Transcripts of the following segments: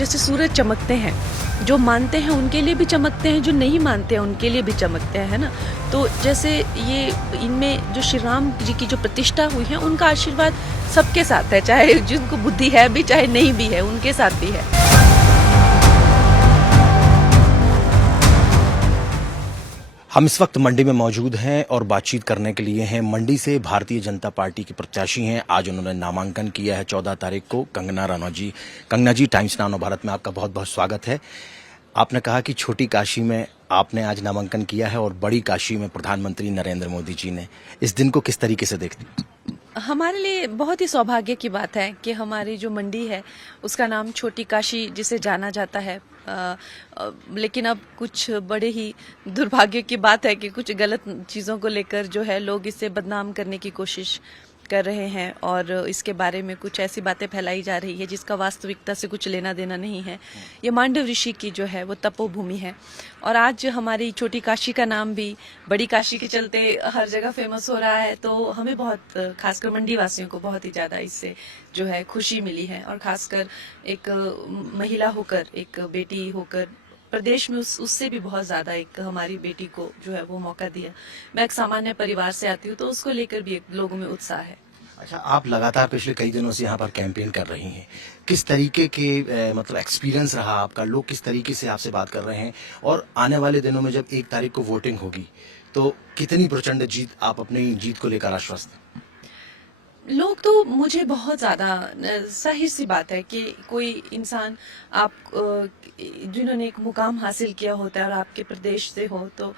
जैसे सूरज चमकते हैं, जो मानते हैं उनके लिए भी चमकते हैं, जो नहीं मानते हैं उनके लिए भी चमकते हैं, है ना। तो जैसे ये इनमें जो श्री राम जी की जो प्रतिष्ठा हुई है, उनका आशीर्वाद सबके साथ है, चाहे जिनको बुद्धि है भी चाहे नहीं भी है, उनके साथ भी है। हम इस वक्त मंडी में मौजूद हैं और बातचीत करने के लिए हैं मंडी से भारतीय जनता पार्टी की प्रत्याशी हैं। आज उन्होंने नामांकन किया है 14 तारीख को। कंगना रनौत जी। कंगना जी, टाइम्स नाउ भारत में आपका बहुत बहुत स्वागत है। आपने कहा कि छोटी काशी में आपने आज नामांकन किया है और बड़ी काशी में प्रधानमंत्री नरेंद्र मोदी जी ने। इस दिन को किस तरीके से देखते हैं? हमारे लिए बहुत ही सौभाग्य की बात है कि हमारी जो मंडी है उसका नाम छोटी काशी जिसे जाना जाता है। लेकिन अब कुछ बड़े ही दुर्भाग्य की बात है कि कुछ गलत चीज़ों को लेकर जो है लोग इसे बदनाम करने की कोशिश कर रहे हैं और इसके बारे में कुछ ऐसी बातें फैलाई जा रही है जिसका वास्तविकता से कुछ लेना देना नहीं है। ये मांडव ऋषि की जो है वो तपोभूमि है और आज हमारी छोटी काशी का नाम भी बड़ी काशी के चलते हर जगह फेमस हो रहा है। तो हमें बहुत, खासकर मंडी वासियों को बहुत ही ज़्यादा इससे जो है खुशी मिली है और खासकर एक महिला होकर, एक बेटी होकर प्रदेश में उससे भी बहुत ज़्यादा एक हमारी बेटी को जो है वो मौका दिया। मैं एक सामान्य परिवार से आती हूँ तो उसको लेकर भी एक लोगों में उत्साह है। अच्छा, आप लगातार पिछले कई दिनों से यहाँ पर कैंपेन कर रही हैं। किस तरीके के मतलब एक्सपीरियंस रहा आपका? लोग किस तरीके से आपसे बात कर रहे हैं? और आने वाले दिनों में जब 1 तारीख को वोटिंग होगी तो कितनी प्रचंड जीत, आप अपनी जीत को लेकर आश्वस्त हैं? लोग तो मुझे बहुत ज़्यादा, जाहिर सी बात है कि कोई इंसान आप जिन्होंने एक मुकाम हासिल किया होता है और आपके प्रदेश से हो तो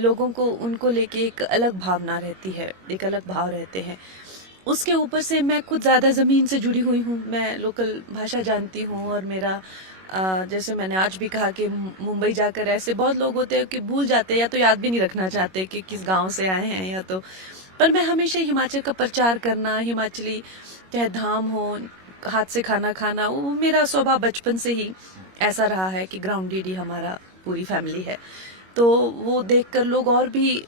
लोगों को उनको लेके एक अलग भावना रहती है, एक अलग भाव रहते हैं। उसके ऊपर से मैं खुद ज़्यादा ज़मीन से जुड़ी हुई हूँ, मैं लोकल भाषा जानती हूँ और मेरा जैसे मैंने आज भी कहा कि मुंबई जाकर ऐसे बहुत लोग होते हैं कि भूल जाते हैं या तो याद भी नहीं रखना चाहते कि किस गांव से आए हैं या तो, पर मैं हमेशा हिमाचल का प्रचार करना, हिमाचली चाहे धाम हो, हाथ से खाना खाना, वो मेरा स्वभाव बचपन से ही ऐसा रहा है कि ग्राउंडेड ही हमारा पूरी फैमिली है। तो वो देखकर लोग और भी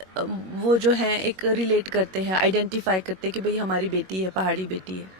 वो जो है एक रिलेट करते हैं, आइडेंटिफाई करते हैं कि भाई हमारी बेटी है, पहाड़ी बेटी है।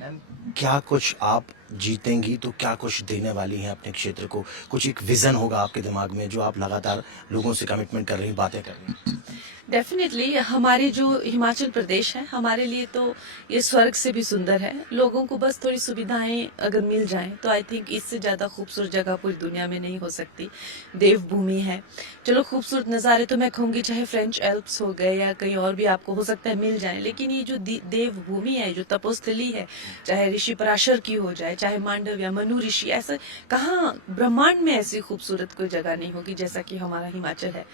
मैम, क्या कुछ आप जीतेंगी तो क्या कुछ देने वाली हैं अपने क्षेत्र को? कुछ एक विजन होगा आपके दिमाग में जो आप लगातार लोगों से कमिटमेंट कर रही, बातें कर रही? डेफिनेटली हमारे जो हिमाचल प्रदेश है हमारे लिए तो ये स्वर्ग से भी सुंदर है। लोगों को बस थोड़ी सुविधाएं अगर मिल जाएं तो आई थिंक इससे ज़्यादा खूबसूरत जगह पूरी दुनिया में नहीं हो सकती। देवभूमि है, चलो खूबसूरत नज़ारे तो मैं कहूँगी चाहे फ्रेंच एल्प्स हो गए या कहीं और भी आपको हो सकता है मिल जाए, लेकिन ये जो देवभूमि है, जो तपोस्थली है, चाहे ऋषि पराशर की हो जाए, चाहे मांडव या मनु ऋषि, ऐसा कहाँ ब्रह्मांड में ऐसी खूबसूरत कोई जगह नहीं होगी जैसा कि हमारा हिमाचल है।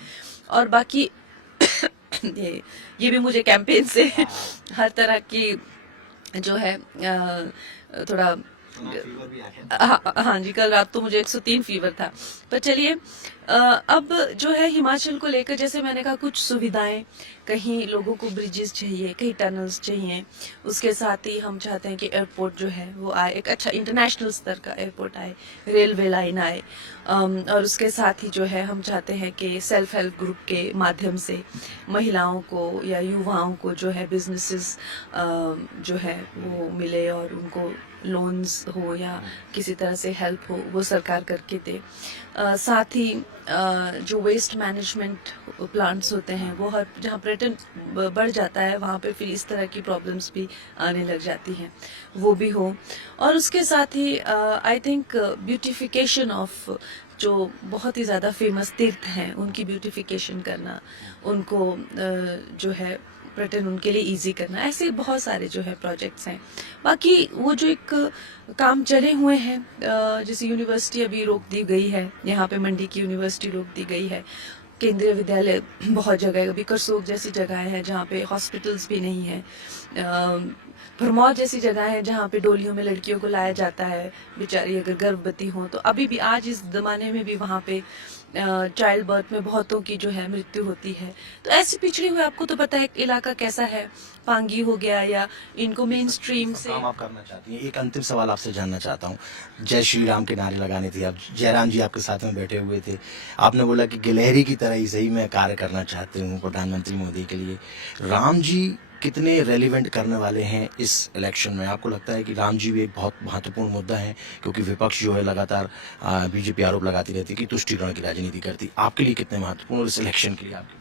और बाकी ये भी मुझे कैंपेन से हर तरह की जो है थोड़ा, हाँ जी, कल रात तो मुझे 103 फीवर था। पर चलिए, अब जो है हिमाचल को लेकर जैसे मैंने कहा कुछ सुविधाएं, कहीं लोगों को ब्रिजेस चाहिए, कहीं टनल्स चाहिए, उसके साथ ही हम चाहते हैं कि एयरपोर्ट जो है वो आए, एक अच्छा इंटरनेशनल स्तर का एयरपोर्ट आए, रेलवे लाइन आए, और उसके साथ ही जो है हम चाहते हैं कि सेल्फ हेल्प ग्रुप के माध्यम से महिलाओं को या युवाओं को जो है बिजनेसेस जो है वो मिले और उनको लोन्स हो या किसी तरह से हेल्प हो वो सरकार करके दे। साथ ही जो वेस्ट मैनेजमेंट प्लांट्स होते हैं वो हर जहाँ पर्यटन बढ़ जाता है वहाँ पे फिर इस तरह की प्रॉब्लम्स भी आने लग जाती हैं, वो भी हो। और उसके साथ ही आई थिंक ब्यूटिफिकेशन ऑफ जो बहुत ही ज़्यादा फेमस तीर्थ हैं उनकी ब्यूटिफिकेशन करना, उनको जो है पर्यटन उनके लिए इजी करना, ऐसे बहुत सारे जो है प्रोजेक्ट्स हैं। बाकी वो जो एक काम चले हुए हैं, जैसे यूनिवर्सिटी अभी रोक दी गई है, यहाँ पे मंडी की यूनिवर्सिटी रोक दी गई है, केंद्रीय विद्यालय बहुत जगह, अभी करसोग जैसी जगह है जहाँ पे हॉस्पिटल्स भी नहीं है, भरमौर जैसी जगह है जहाँ पे डोलियों में लड़कियों को लाया जाता है, बेचारी अगर गर्भवती हो तो अभी भी आज इस जमाने में भी वहाँ पे चाइल्ड बर्थ में बहुतों की जो है मृत्यु होती है। तो ऐसे पिछड़े हुए, आपको तो पता है इलाका कैसा है, पांगी हो गया या इनको मेन स्ट्रीम से काम आप करना चाहती हैं। एक अंतिम सवाल आपसे जानना चाहता हूँ, जय श्री राम के नारे लगाने थे, अब जयराम जी आपके साथ में बैठे हुए थे, आपने बोला कि गिलहरी की तरह ही सही मैं कार्य करना चाहती हूँ प्रधानमंत्री मोदी के लिए। राम जी कितने रेलिवेंट करने वाले हैं इस इलेक्शन में? आपको लगता है कि राम जी भी एक बहुत महत्वपूर्ण मुद्दा है, क्योंकि विपक्ष जो है लगातार बीजेपी आरोप लगाती रहती है कि तुष्टीकरण की राजनीति करती, आपके लिए कितने महत्वपूर्ण और इस इलेक्शन के लिए आपके?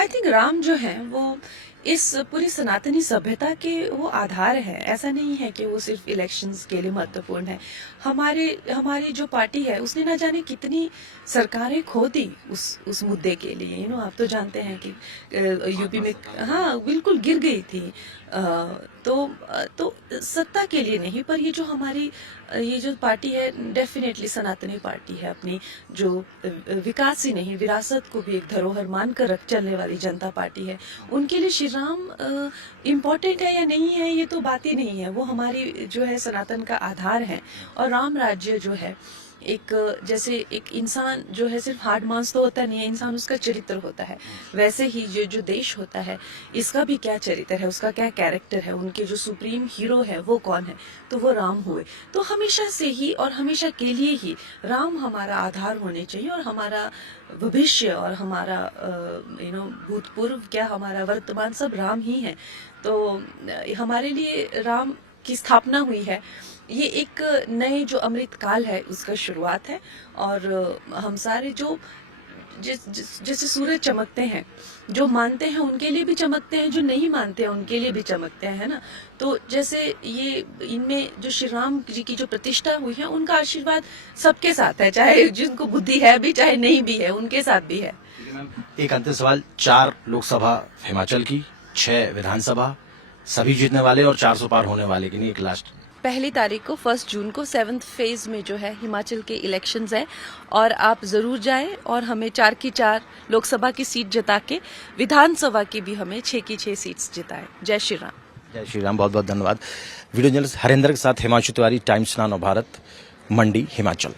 आई थिंक राम जो है वो इस पूरी सनातनी सभ्यता के वो आधार है। ऐसा नहीं है कि वो सिर्फ इलेक्शंस के लिए महत्वपूर्ण है। हमारी जो पार्टी है उसने ना जाने कितनी सरकारें खो दी उस मुद्दे के लिए। आप तो जानते हैं कि यूपी में हाँ बिल्कुल गिर गई थी। तो सत्ता के लिए नहीं, पर ये जो पार्टी है डेफिनेटली सनातनी पार्टी है। अपनी जो विकास ही नहीं विरासत को भी एक धरोहर मानकर रख चलने वाली जनता पार्टी है। उनके लिए श्री राम इम्पोर्टेंट है या नहीं है ये तो बात ही नहीं है। वो हमारी जो है सनातन का आधार है। और राम राज्य जो है जैसे एक इंसान जो है सिर्फ हार्ड मांस तो होता नहीं है, इंसान उसका चरित्र होता है। वैसे ही जो देश होता है इसका भी क्या चरित्र है, उसका क्या कैरेक्टर है, उनके जो सुप्रीम हीरो है वो कौन है, तो वो राम हुए। तो हमेशा से ही और हमेशा के लिए ही राम हमारा आधार होने चाहिए। और हमारा भविष्य और हमारा भूतपूर्व क्या हमारा वर्तमान सब राम ही है। तो हमारे लिए राम की स्थापना हुई है। ये एक नए जो अमृत काल है उसका शुरुआत है। और हम सारे जो जैसे सूरज चमकते हैं, जो मानते हैं उनके लिए भी चमकते हैं, जो नहीं मानते हैं उनके लिए भी चमकते हैं, है ना। तो जैसे ये इनमें जो श्री राम जी की जो प्रतिष्ठा हुई है उनका आशीर्वाद सबके साथ है, चाहे जिनको बुद्धि है भी चाहे नहीं भी है उनके साथ भी है। एक अंतिम सवाल, 4 लोकसभा हिमाचल की, 6 विधानसभा, सभी जीतने वाले और 400 पार होने वाले की नहीं, एक लास्ट 1 तारीख को 1 जून को 7th फेज में जो है हिमाचल के इलेक्शंस हैं। और आप जरूर जाएं और हमें 4 की 4 लोकसभा की सीट जिता के विधानसभा की भी हमें 6 की 6 सीट्स जिताएं। जय श्री राम। जय श्री राम। बहुत बहुत धन्यवाद। वीडियो जर्नलिस्ट हरिंदर के साथ हिमांशु तिवारी, टाइम्स नाउ भारत, मंडी, हिमाचल।